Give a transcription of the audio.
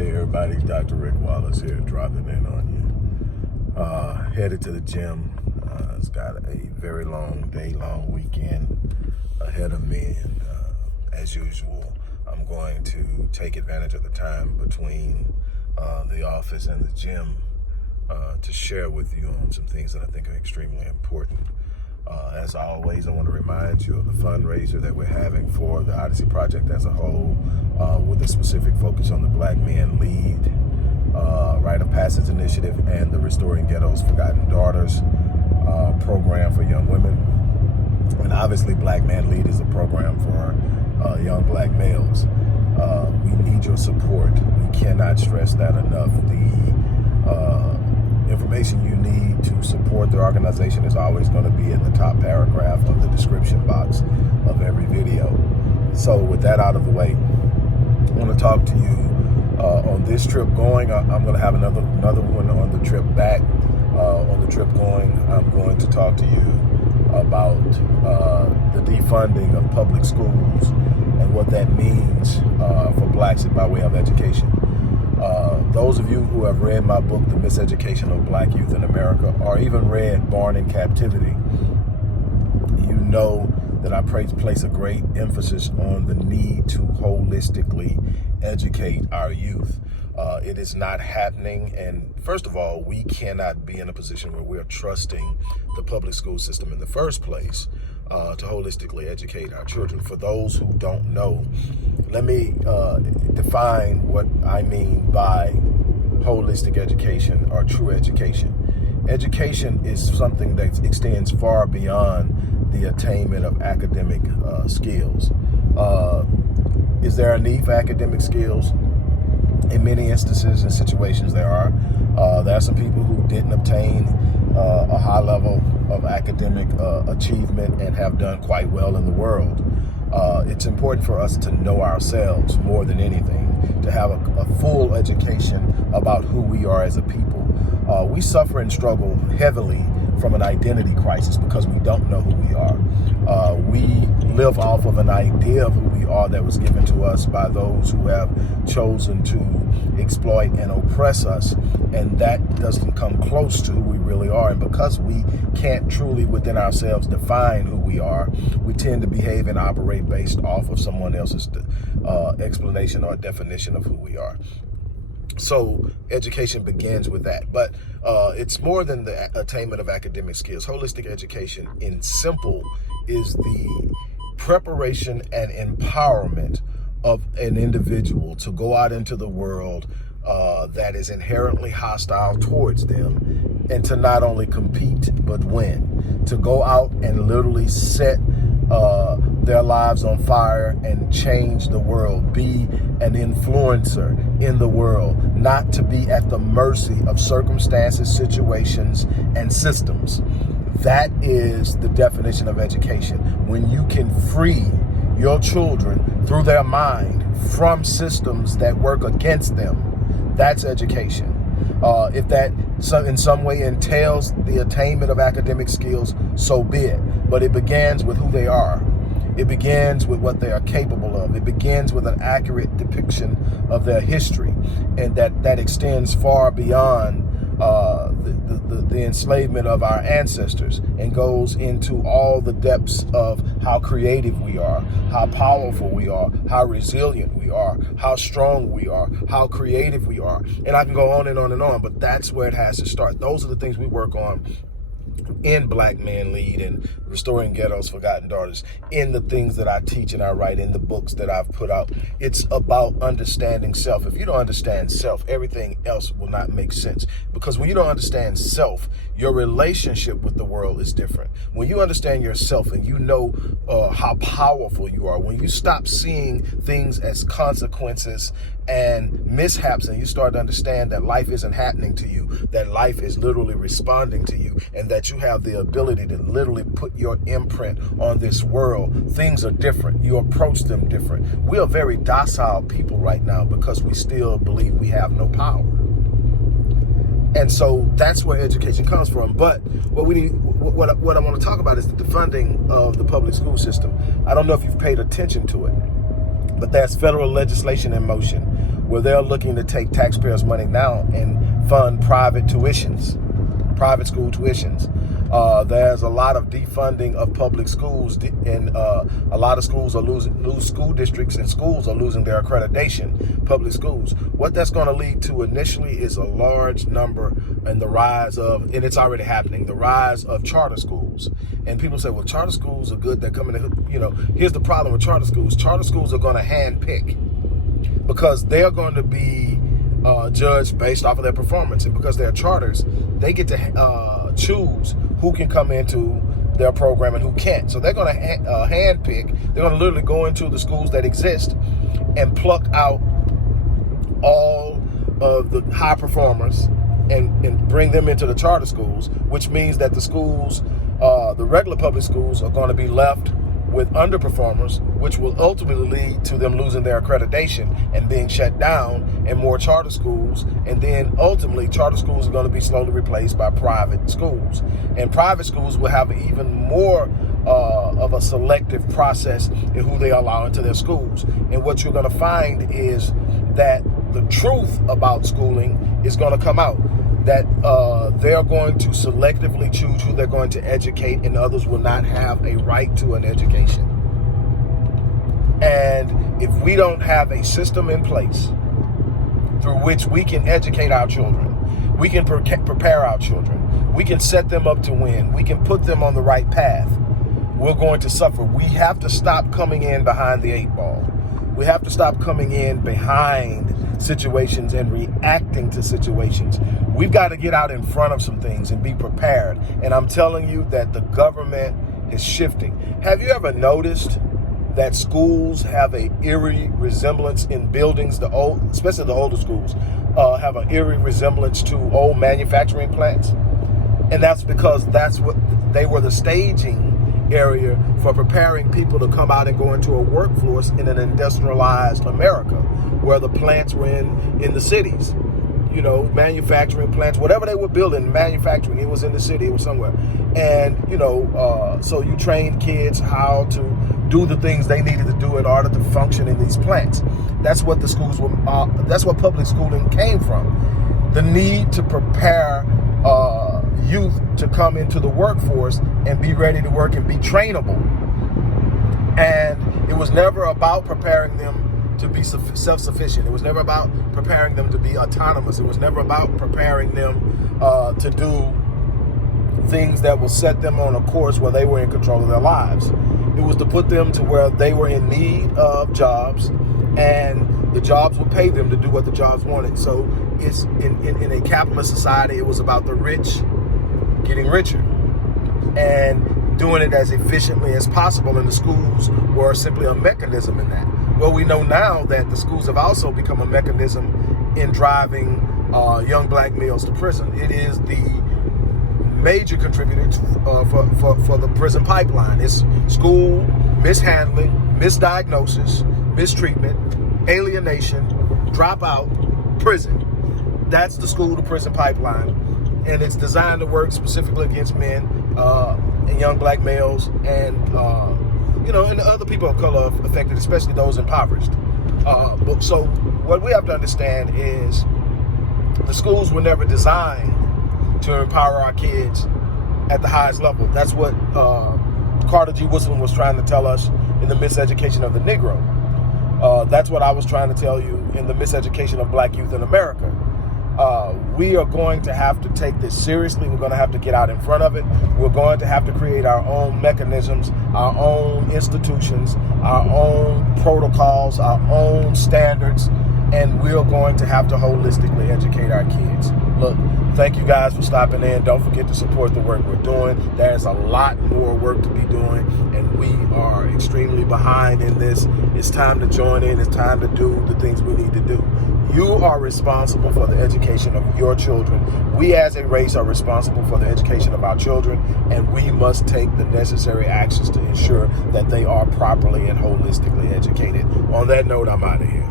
Hey everybody, Dr. Rick Wallace here, dropping in on you. Headed to the gym. It's got a very long day, long weekend ahead of me. And as usual, I'm going to take advantage of the time between the office and the gym to share with you on some things that I think are extremely important. As always, I want to remind you of the fundraiser that we're having for the Odyssey Project as a whole, with a specific focus on the Black Men Lead Rite of Passage Initiative and the Restoring Ghettos Forgotten Daughters program for young women. And obviously, Black Man Lead is a program for young black males. We need your support. We cannot stress that enough. The information you need to support the organization is always going to be in the top paragraph of the description box of every video. So with that out of the way, I want to talk to you on this trip going. I'm going to have another one on the trip back. On the trip going, I'm going to talk to you about the defunding of public schools and what that means for blacks by way of education. Those of you who have read my book, The Miseducation of Black Youth in America, or even read Born in Captivity, you know that I place a great emphasis on the need to holistically educate our youth. It is not happening, and first of all, we cannot be in a position where we're trusting the public school system in the first place to holistically educate our children. For those who don't know, let me define what I mean by holistic education or true education. Education is something that extends far beyond the attainment of academic skills. Is there a need for academic skills? In many instances and situations there are. There are some people who didn't obtain a high level of academic achievement and have done quite well in the world. It's important for us to know ourselves more than anything, to have a full education about who we are as a people. We suffer and struggle heavily from an identity crisis because we don't know who we are. We live off of an idea of who we are that was given to us by those who have chosen to exploit and oppress us, and that doesn't come close to who we really are. And because we can't truly within ourselves define who we are, we tend to behave and operate based off of someone else's explanation or definition of who we are. So education begins with that, but it's more than the attainment of academic skills. Holistic education, in simple, is the preparation and empowerment of an individual to go out into the world that is inherently hostile towards them, and to not only compete but win, to go out and literally set their lives on fire and change the world, be an influencer in the world, not to be at the mercy of circumstances, situations, and systems. That is the definition of education. When you can free your children through their mind from systems that work against them, that's education. If that in some way entails the attainment of academic skills, so be it. But it begins with who they are. It begins with what they are capable of. It begins with an accurate depiction of their history, and that extends far beyond the enslavement of our ancestors, and goes into all the depths of how creative we are, how powerful we are, how resilient we are, how strong we are, how creative we are. And I can go on and on and on, but that's where it has to start. Those are the things we work on in Black Men Lead and Restoring Ghettos Forgotten Daughters, in the things that I teach and I write, in the books that I've put out. It's about understanding self. If you don't understand self, everything else will not make sense. Because when you don't understand self, your relationship with the world is different. When you understand yourself and you know how powerful you are, when you stop seeing things as consequences and mishaps, and you start to understand that life isn't happening to you, that life is literally responding to you, and that you have the ability to literally put your imprint on this world, things are different. You approach them different. We are very docile people right now because we still believe we have no power. And so that's where education comes from. But what we need, what I want to talk about is the defunding of the public school system. I don't know if you've paid attention to it, but there's federal legislation in motion where they're looking to take taxpayers' money now and fund private tuitions, private school tuitions. There's a lot of defunding of public schools, and a lot of schools are lose school districts, and schools are losing their accreditation, public schools. What that's going to lead to initially is a large number and the rise of, and it's already happening, the rise of charter schools. And people say, well, charter schools are good. They're coming to, here's the problem with charter schools. Charter schools are going to handpick because they're going to be judged based off of their performance. And because they're charters, they get to choose who can come into their program and who can't. So they're going to handpick. They're going to literally go into the schools that exist and pluck out all of the high performers and bring them into the charter schools, which means that the schools, the regular public schools, are going to be left with underperformers, which will ultimately lead to them losing their accreditation and being shut down, and more charter schools. And then ultimately charter schools are going to be slowly replaced by private schools. And private schools will have even more of a selective process in who they allow into their schools. And what you're going to find is that the truth about schooling is going to come out. That they're going to selectively choose who they're going to educate, and others will not have a right to an education. And if we don't have a system in place through which we can educate our children, we can prepare our children, we can set them up to win, we can put them on the right path, we're going to suffer. We have to stop coming in behind the 8 ball. We have to stop coming in behind situations and reacting to situations. We've got to get out in front of some things and be prepared. And I'm telling you that the government is shifting. Have you ever noticed that schools have an eerie resemblance in buildings, especially the older schools, have an eerie resemblance to old manufacturing plants? And that's because that's what they were, the staging area for preparing people to come out and go into a workforce in an industrialized America, where the plants were in the cities, manufacturing plants, whatever they were building, manufacturing, it was in the city, it was somewhere. And, so you trained kids how to do the things they needed to do in order to function in these plants. That's what the schools were, that's what public schooling came from. The need to prepare youth to come into the workforce and be ready to work and be trainable. And it was never about preparing them to be self-sufficient. It was never about preparing them to be autonomous. It was never about preparing them to do things that will set them on a course where they were in control of their lives. It was to put them to where they were in need of jobs, and the jobs would pay them to do what the jobs wanted. So it's in a capitalist society, it was about the rich getting richer and doing it as efficiently as possible, and the schools were simply a mechanism in that. Well, we know now that the schools have also become a mechanism in driving young black males to prison. It is the major contributor for the prison pipeline. It's school mishandling, misdiagnosis, mistreatment, alienation, dropout, prison. That's the school to prison pipeline. And it's designed to work specifically against men and young black males and, and other people of color affected, especially those impoverished. So what we have to understand is the schools were never designed to empower our kids at the highest level. That's what Carter G. Woodson was trying to tell us in The Miseducation of the Negro. That's what I was trying to tell you in The Miseducation of Black Youth in America. We are going to have to take this seriously. We're going to have to get out in front of it. We're going to have to create our own mechanisms, our own institutions, our own protocols, our own standards, and we're going to have to holistically educate our kids. Look, thank you guys for stopping in. Don't forget to support the work we're doing. There's a lot more work to be doing, and we are extremely behind in this. It's time to join in. It's time to do the things we need to do. You are responsible for the education of your children. We as a race are responsible for the education of our children, and we must take the necessary actions to ensure that they are properly and holistically educated. On that note, I'm out of here.